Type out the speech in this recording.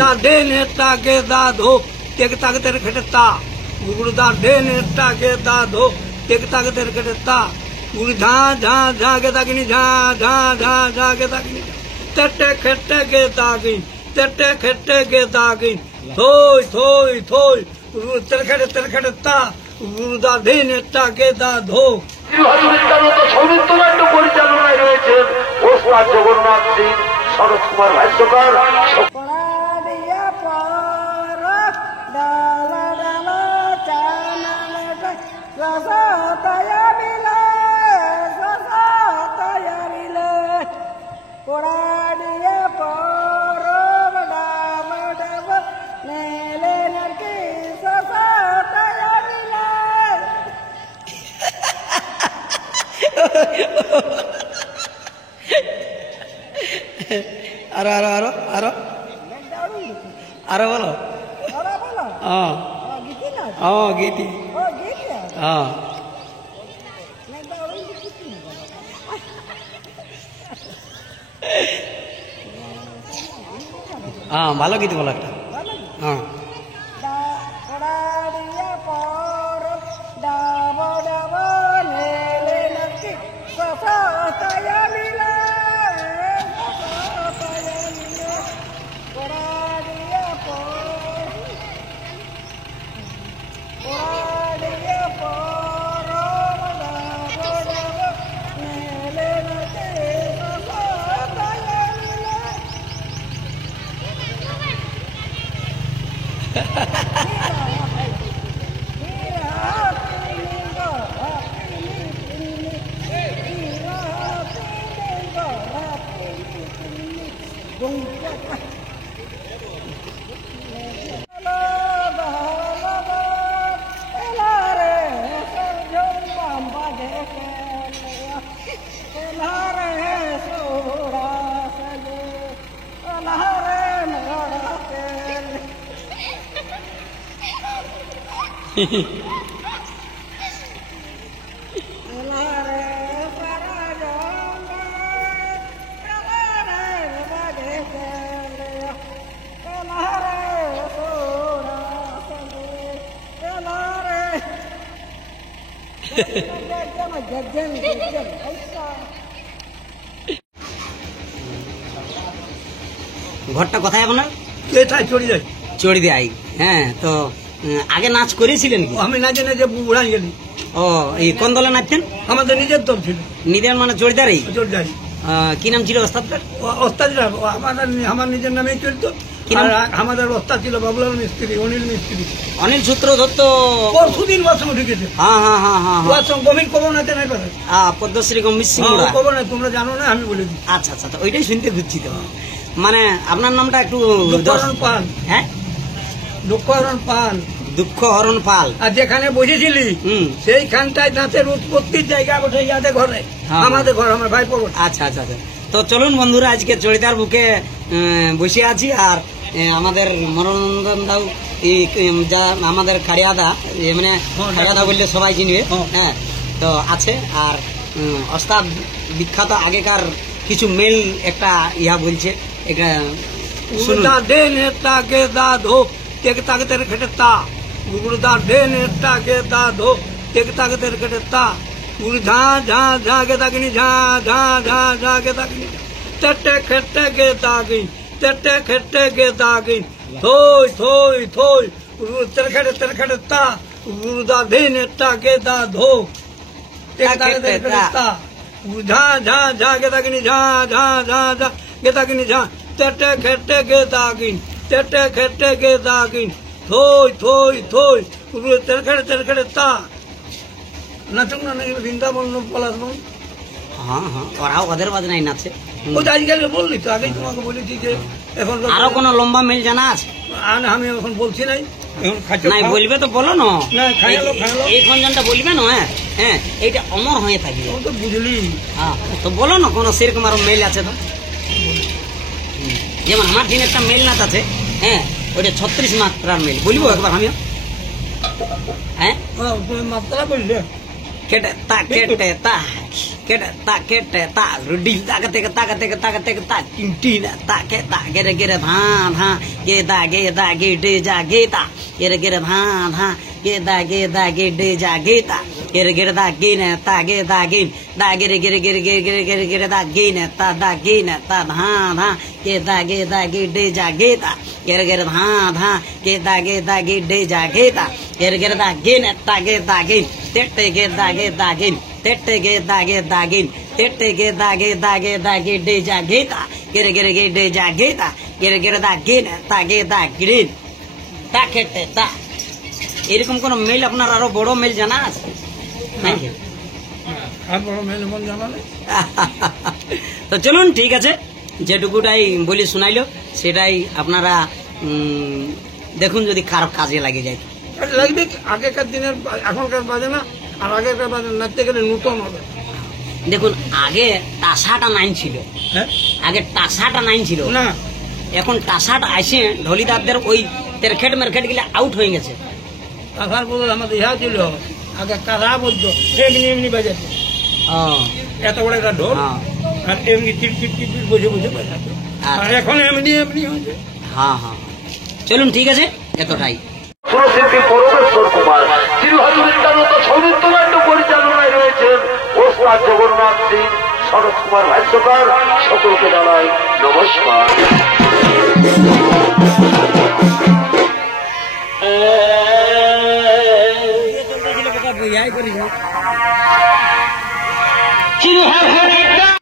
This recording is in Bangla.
তা দে নেতা গে দা ধো টেক তাকে তেরে খেটে তা গুগুড়ু দা দে নেতা গে দা ধো টেক তাকে তেরে খেটে তা গুড়ি ঝা ঝা ঝা গে তাকিনি ঝা ঝা ঝা ঝা গে তাকিনি তেটে খেটে গে তাকিন তেটে খেটে গে তাকিন থই থই থই তেরে খেটে তা গুরু দা দে নেতা গে দা ধো। সৌমিত্র নাট্য পরিচালনায় রয়েছে ওস্তাদ জগন্নাথ সিং, শরৎ কুমার ভাষ্যকার। আরো আরো আরো আরো আরো বলো গীতি ভালো গীতি বলো একটা ঘরটা কোথায় আপনার? এটাই চড়ি দেয়। হ্যাঁ, তো আগে নাচ করেছিলেন কি? আমি নাচে নাচে বুড়া গেলি। ও, এই কোন দলে নাচতেন? আমাদের নিজের দল ছিল। নিজের মানে চড়িদারি? চড়িদারি। কি নাম ছিল ওস্তাদটার? ওস্তাদরা আমার নিজের নামেই চলতো। আমাদের ওস্তাদ ছিল বাবুলাল মিস্ত্রি, অনিল মিস্ত্রি। অনিল সূত্র ধরতো পরশুদিন বাসন ঢুকেছে। গভীর কবর নাচে নাই পারে। পদ্মশ্রী গম্ভীর সিং কবর নাই, তোমরা জানো না, আমি বলে দিই। আচ্ছা আচ্ছা, ওইটাই শুনতে খুঁজছি তো। মানে আপনার নামটা একটু দুঃখহরণ পাল। হ্যাঁ, দুঃখহরণ পাল। দুঃখহরণ পাল। আর যেখানে বসেছিলি সেইখানটায় নাচের উৎপত্তির জায়গা বসে ইয়াদের ঘরে, আমাদের ঘর, আমার ভাই পড়ো। আচ্ছা আচ্ছা আচ্ছা, তো চলুন বন্ধুরা, আজকে চড়িদার বুকে বসে আছি। আর আমাদের মনোরঞ্জন দাও, যা আমাদের খাড়িয়াদা, মানে খাড়িয়াদা বললে সবাই চিনবে। হ্যাঁ, তো আছে। আর ওস্তাদ বিখ্যাত আগেকার কিছু মেল একটা ইহা বলছে, এটা দা দে নেতা গে দা ধো টেক তাকে তেরে খেটে তা গুগুড়ু দা দে নেতা গে দা ধো টেক তাকে তেরে খেটে তা গুড়ি ঝা ঝা ঝা গে তাকিনি ঝা ঝা ঝা ঝা গে তাকিনি তেটে খেটে গে তাকিন তেটে খেটে গে তাকিন থই থই থই তেরে খেটে তা গুগুড়ু দা দে নেতা গে দা ধো টেক তাকে তেরে খেটে তা ঝা ঝা ঝা গে তাকিনি ঝা ঝা ঝা ঝা গে তাকিনি ঝা তেটে খেটে গে তাকিন তেটে খেটে গে তাকিন থই থই থই তেরে খেটে তা নাচুক না বৃন্দাবন পলাশবন। হ্যাঁ হ্যাঁ, ওরাও ওদের বাজে নাই নাচে। ওই আজকাল বললি তো, আগেই তোমাকে বলেছি যে এখন আরো কোনো লম্বা মেল জানা আছে? আমি এখন বলছি নাই, নাই বলবে তো বলো না, এই খঞ্জনটা বলবে না। হ্যাঁ হ্যাঁ, এইটা অমর হয়ে থাকবে, তো বুঝলি। হ্যাঁ, তো বলো না কোনো সেরকম আরো মেল আছে তো। যেমন আমার দিন একটা মেল নাচ আছে, হ্যাঁ, ওইটা 36 মাত্রার মেল, বলবো একবার আমিও। হ্যাঁ, মাত্রা বললে কেটে তা কেটে তা কেটে তা কেটে তা রুডি তাকাতে তাকাতে তাকাতে তা টিনটি না তা কে তা গেরে গেরে ধা ধা গে দা গে ডে যা গে তা গেরে গেরে ধা ধা গে দা গে ডে যা গে তা গেরে গেরে দা গে না তা গে দা গেরে গেরে গেরে গেরে গেরে গেরে গেরে দা গে না তা ধা ধা গে দা গে ডে যা গে তা গেরে গেরে ধা ধা গে দা গে ডে যা গে তা গেরে গেরে দা গে না তা গে তেটে গে দা গে तेटे गे दागे तेटे गे दागे डे जा गेता गिरे गिरे गे डे जा गेता गिरे गिरे दा গ্রিন তা কেটে তা এরকম কোন মেল আপনার আরো বড় মেল জানা আছে নাকি? আর বড় মেল মন জানা নেই। তো চলুন ঠিক আছে, যেটুকুটাই বলি শোনাইলো সেটাই আপনারা দেখুন যদি কারো কাজে লাগে যায় লাগবে। আগেকার দিনের এখনকার বাজে না, আর আগেকার বাজে নাচতে গেলে নূতন হবে। দেখুন আগে টাসাটা নাইন ছিল, হ্যাঁ আগে টাসাটা নাইন ছিল না, এখন টাসাটা আসে ঢলিদারদের ওই তেরখেট মেরখেট গিলা আউট হয়ে গেছে। কাঁথার বদল আমাদের ইহা ছিল, আগে কাঁথা বলতো এমনি এমনি বাজাতো, এত বড় একটা ঢোল আর এমনি টিপ টিপ টিপ বসে বসে বাজাতো, আর এখন এমনি এমনি হয়েছে। হ্যাঁ হ্যাঁ চলুন ঠিক আছে, এতটাই। সুরশিল্পী পরমেশ্বর কুমার, চিরহাজুরিকানত সৌমিত্র নাট্য পরিচালনায় রয়েছেন ওস্তাদ জগন্নাথ সিং, শরৎ কুমার ভাষ্যকার। সকলকে জানাই নমস্কার। চিরহাজুরি